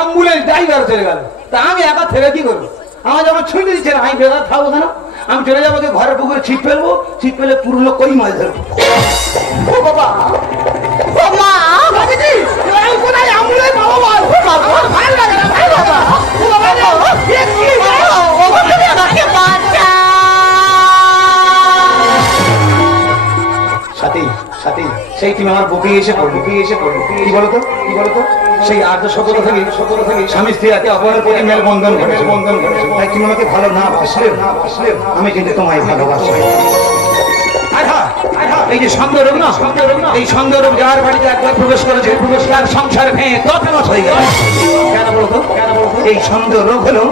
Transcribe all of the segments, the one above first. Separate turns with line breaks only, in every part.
Ambulance driver চলে গেল তা আমি একা থেকে কি করব আমার যখন ছুটি দিচ্ছে আমি বেকার থাকব কেন আমি চলে যাব ঘরের পুকুরে ছিপ ফেলব ছিপ ফেলে পুরনো কই মাছ ধরবো
ও বাবা
সাথী সাথী সেই তুমি আমার বুকে এসে পড়ো বুকে এসে পড়ো কি বলতো কি বলতো সেই আর্ধ সতেরো থেকে সতেরো থেকে স্বামী স্ত্রী একে অপরের প্রতি মেলবন্ধন ঘটেছে বন্ধন ঘটেছে তাই তুমি আমাকে ভালো না বাসলে আমি কিন্তু তোমায় ভালোবাসি। এই যে না সন্দেহরোগ না? এই সন্দেহরোগ যার বাড়িতে একবার প্রবেশ করেছে প্রবেশ তার সংসার ভেঙে তছনছ হয়ে গেল। কেন বলতো? কেন বলতো এই সন্দেহ রোগ হলো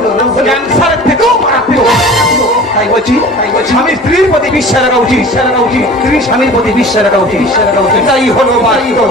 ক্যান্সারের থেকেও মারাত্মক। তাই বলছি, স্বামী স্ত্রীর প্রতি বিশ্বাস রাখা উচিত। বিশ্বাস রাখা উচিত স্ত্রী স্বামীর প্রতি বিশ্বাস রাখা উচিত বিশ্বাস রাখা উচিত। তাই হলো বাস্তব।